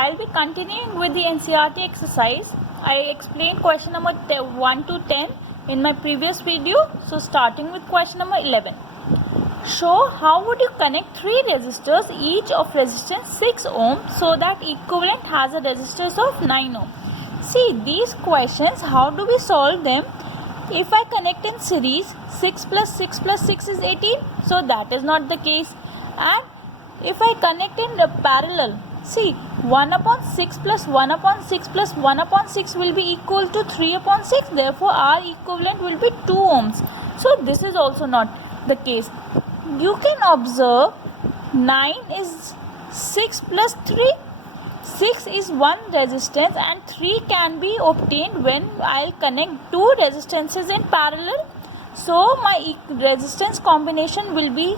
I'll be continuing with the NCERT exercise. I explained question number 1 to 10 in my previous video. So starting with question number 11. Show how would you connect 3 resistors each of resistance 6 ohm so that equivalent has a resistance of 9 ohm. See these questions, how do we solve them? If I connect in series, 6 plus 6 plus 6 is 18. So that is not the case. And if I connect in parallel, see 1 upon 6 plus 1 upon 6 plus 1 upon 6 will be equal to 3 upon 6. Therefore, R equivalent will be 2 ohms. So this is also not the case. You can observe 9 is 6 plus 3. 6 is one resistance and 3 can be obtained when I'll connect 2 resistances in parallel. So my resistance combination will be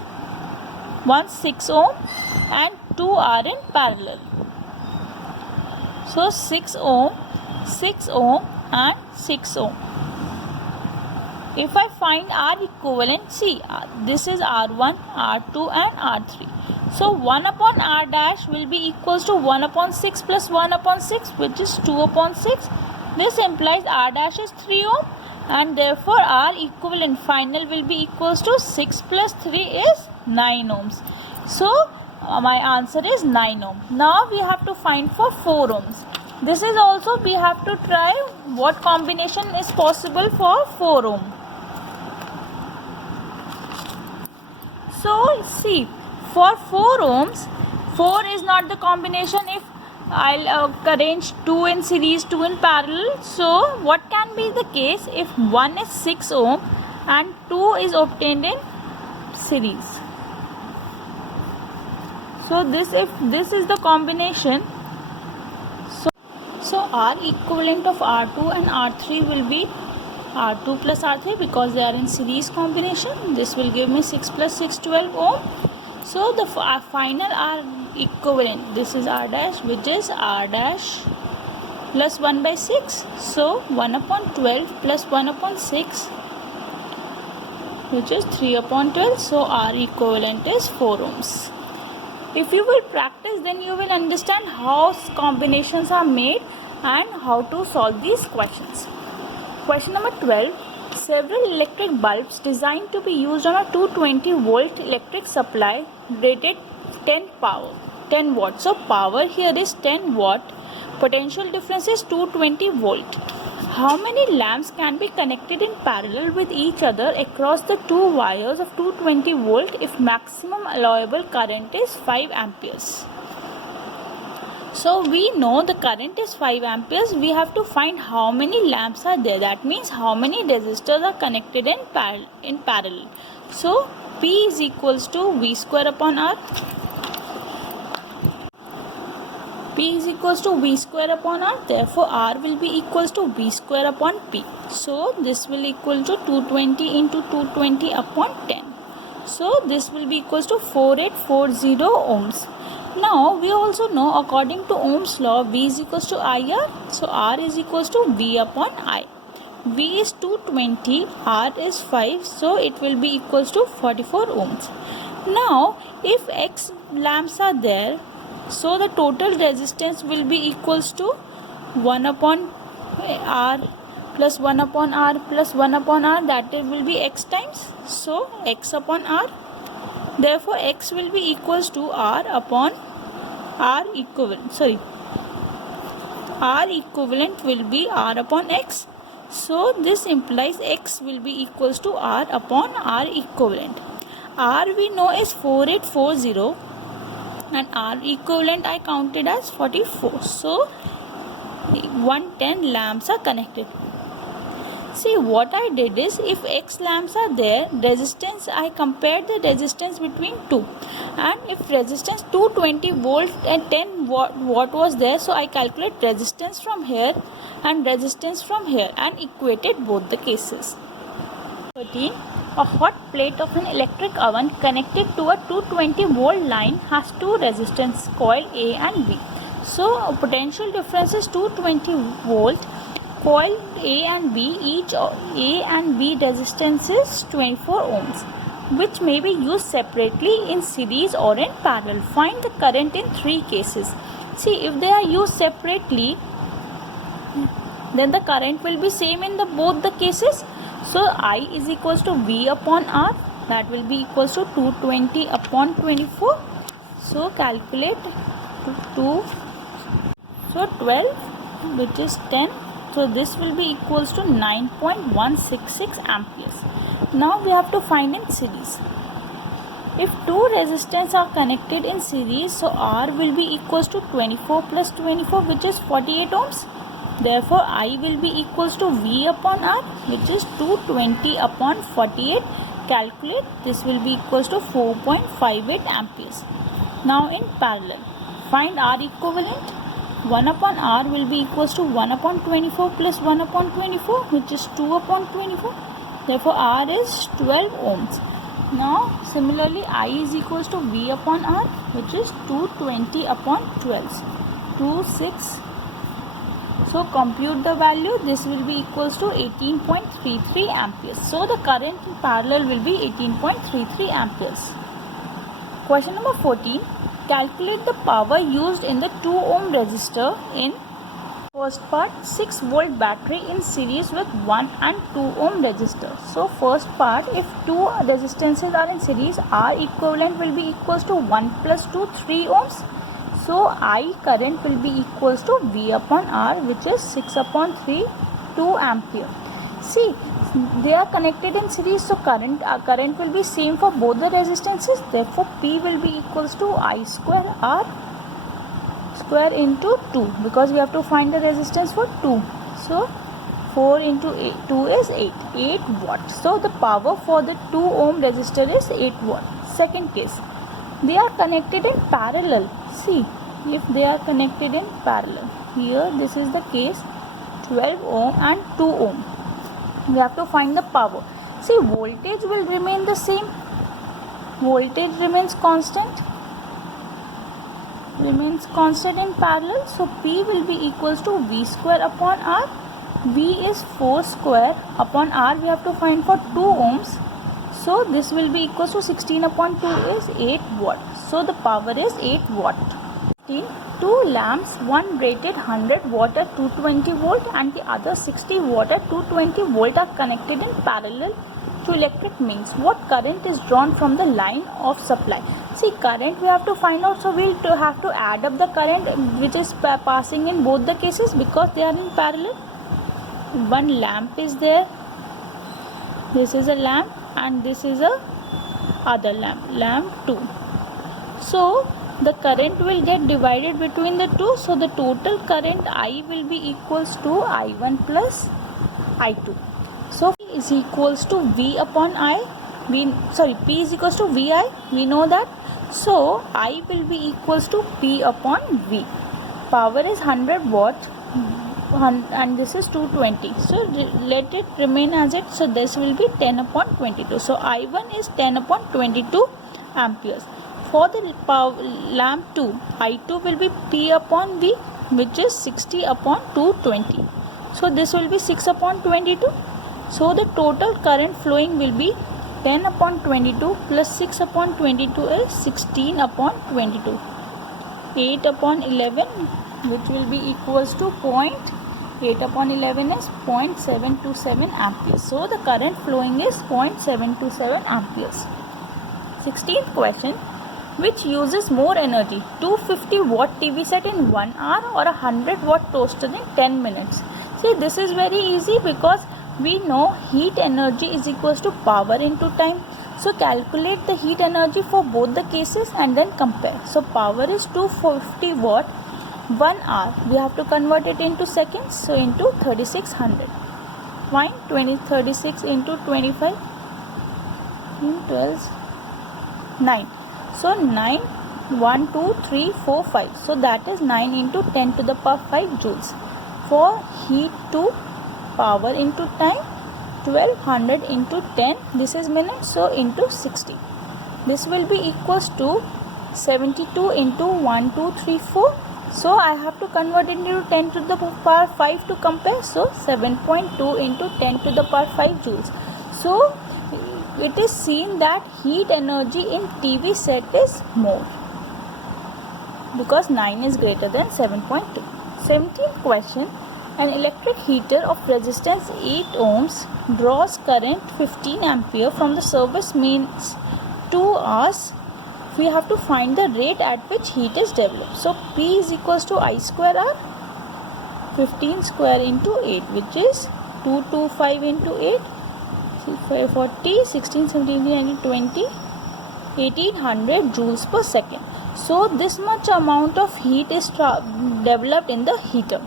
1 6 ohm and 2 are in parallel. So 6 ohm and 6 ohm. If I find R equivalent, see this is R1, R2 and R3. So 1 upon R dash will be equals to 1 upon 6 plus 1 upon 6, which is 2 upon 6. This implies R dash is 3 ohm and therefore R equivalent final will be equals to 6 plus 3 is 9 ohms. So my answer is 9 ohm. Now we have to find for 4 ohms. This is also we have to try what combination is possible for 4 ohm. So see, for 4 ohms, 4 is not the combination if I'll arrange 2 in series, 2 in parallel. So what can be the case if 1 is 6 ohm and 2 is obtained in series? So if this is the combination, so R equivalent of R2 and R3 will be R2 plus R3 because they are in series combination. This will give me 6 plus 6 12 ohm. So the final R equivalent, this is R dash, which is R dash plus 1 by 6. So 1 upon 12 plus 1 upon 6, which is 3 upon 12. So R equivalent is 4 ohms. If you will practice, then you will understand how combinations are made and how to solve these questions. Question number 12. Several electric bulbs designed to be used on a 220 volt electric supply rated 10 watts. So power here is 10 watt. Potential difference is 220 volt. How many lamps can be connected in parallel with each other across the 2 wires of 220 volt if maximum allowable current is 5 amperes? So we know the current is 5 amperes. We have to find how many lamps are there. That means how many resistors are connected in parallel. So P is equals to V square upon R. P is equals to V square upon R. Therefore R will be equals to V square upon P. So this will equal to 220 into 220 upon 10. So this will be equals to 4840 ohms. Now we also know according to Ohm's law, V is equals to IR. So R is equals to V upon I. V is 220, R is 5. So it will be equals to 44 ohms. Now if X lamps are there, so the total resistance will be equals to 1 upon R plus 1 upon R plus 1 upon R. That will be X times. So X upon R. Therefore, X will be equals to R upon R equivalent. R equivalent will be R upon X. So, this implies X will be equals to R upon R equivalent. R we know is 4840 and R equivalent I counted as 44. So, 110 lamps are connected. See what I did is if X lamps are there, resistance, I compared the resistance between 2 and if resistance 220 volt and 10 watt was there, so I calculate resistance from here and resistance from here and equated both the cases. 13. A hot plate of an electric oven connected to a 220 volt line has 2 resistance coil A and B. So potential difference is 220 volt. Coil A and B, each A and B resistance is 24 ohms, which may be used separately in series or in parallel. Find the current in 3 cases. See, if they are used separately, then the current will be same in the both the cases. So I is equals to V upon R, that will be equals to 220 upon 24. So calculate 2, so 12, which is 10. So this will be equals to 9.166 amperes. Now we have to find in series. If two resistors are connected in series, so R will be equals to 24 plus 24, which is 48 ohms. Therefore, I will be equals to V upon R, which is 220 upon 48. Calculate, this will be equals to 4.58 amperes. Now in parallel, find R equivalent. 1 upon R will be equals to 1 upon 24 plus 1 upon 24, which is 2 upon 24. Therefore, R is 12 ohms. Now, similarly, I is equals to V upon R, which is 220 upon 12. 6. So, compute the value. This will be equals to 18.33 amperes. So, the current in parallel will be 18.33 amperes. Question number 14. Calculate the power used in the 2 ohm resistor in first part 6 volt battery in series with 1 and 2 ohm resistor. So first part, if two resistances are in series, R equivalent will be equals to 1 plus 2, 3 ohms. So I current will be equals to V upon R, which is 6 upon 3, 2 ampere. See, they are connected in series, so current will be same for both the resistances. Therefore, P will be equals to I square R square into 2, because we have to find the resistance for 2. So 4 into 2 is 8 watt. So the power for the 2 ohm resistor is 8 watt. Second case, they are connected in parallel. See, if they are connected in parallel, here this is the case, 12 ohm and 2 ohm. We have to find the power. See, voltage will remain the same. Voltage remains constant in parallel. So P will be equals to V square upon R. V is 4 square upon R. We have to find for 2 ohms. So this will be equals to 16 upon 2 is 8 watt. So the power is 8 watt. 2 lamps, one rated 100 watt at 220 volt and the other 60 watt at 220 volt are connected in parallel to electric means. What current is drawn from the line of supply? See, current we have to find out, so we'll have to add up the current which is passing in both the cases because they are in parallel. One lamp is there, this is a lamp and this is a other lamp 2. So the current will get divided between the two, so the total current I will be equals to I1 plus I2. So P is equals to V upon I. P is equals to VI. We know that. So I will be equals to P upon V. Power is 100 watt and this is 220. So let it remain as it. So this will be 10 upon 22. So I1 is 10 upon 22 amperes. For the lamp 2, I2 will be P upon V, which is 60 upon 220. So this will be 6 upon 22. So the total current flowing will be 10 upon 22 plus 6 upon 22 is 16 upon 22. 8 upon 11, which will be equals to 8 upon 11 is 0.727 amperes. So the current flowing is 0.727 amperes. 16th question. Which uses more energy, 250 watt TV set in 1 hour or a 100 watt toaster in 10 minutes? See, this is very easy because we know heat energy is equals to power into time. So calculate the heat energy for both the cases and then compare. So power is 250 watt, 1 hour. We have to convert it into seconds. So into 3600. Find 36 into 25 in 12, 9. So 9, 1, 2, 3, 4, 5. So that is 9 into 10 to the power 5 joules. For heat to power into time, 1200 into 10. This is minutes. So into 60. This will be equals to 72 into 1, 2, 3, 4. So I have to convert it into 10 to the power 5 to compare. So 7.2 into 10 to the power 5 joules. So it is seen that heat energy in TV set is more. because 9 is greater than 7.2. 17th question. An electric heater of resistance 8 ohms draws current 15 ampere from the service mains to us. We have to find the rate at which heat is developed. So P is equals to I square R, 15 square into 8, which is 225 into 8, 40, 16, 17, 19, 20, 1800 joules per second. So this much amount of heat is developed in the heater.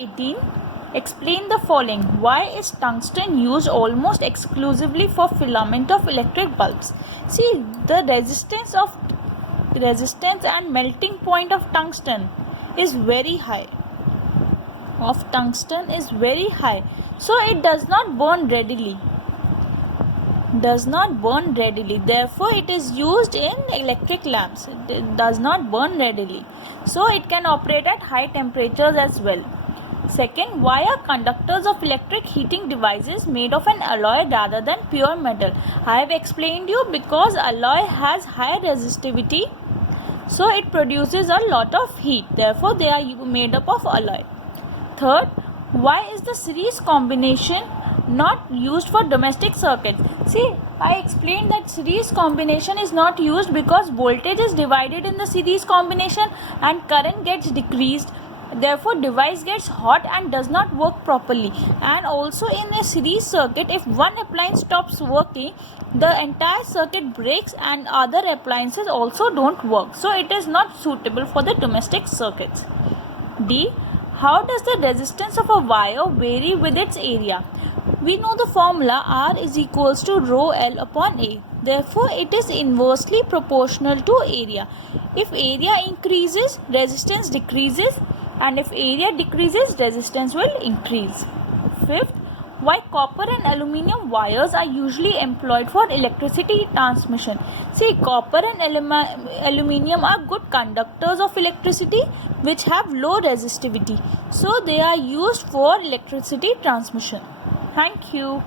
18. Explain the following. Why is tungsten used almost exclusively for filament of electric bulbs? See, the resistance and melting point of tungsten is very high. So it does not burn readily. Therefore it is used in electric lamps. It does not burn readily, so it can operate at high temperatures as well. Second, why are conductors of electric heating devices made of an alloy rather than pure metal? I have explained you, because alloy has high resistivity, so it produces a lot of heat. Therefore they are made up of alloy. Third, why is the series combination not used for domestic circuits? See, I explained that series combination is not used because voltage is divided in the series combination and current gets decreased. Therefore device gets hot and does not work properly. And also in a series circuit, if one appliance stops working, the entire circuit breaks and other appliances also don't work. So it is not suitable for the domestic circuits. D. How does the resistance of a wire vary with its area? We know the formula R is equals to rho L upon A. Therefore, it is inversely proportional to area. If area increases, resistance decreases, and if area decreases, resistance will increase. Fifth, why copper and aluminium wires are usually employed for electricity transmission? See, copper and aluminium are good conductors of electricity which have low resistivity. So they are used for electricity transmission. Thank you.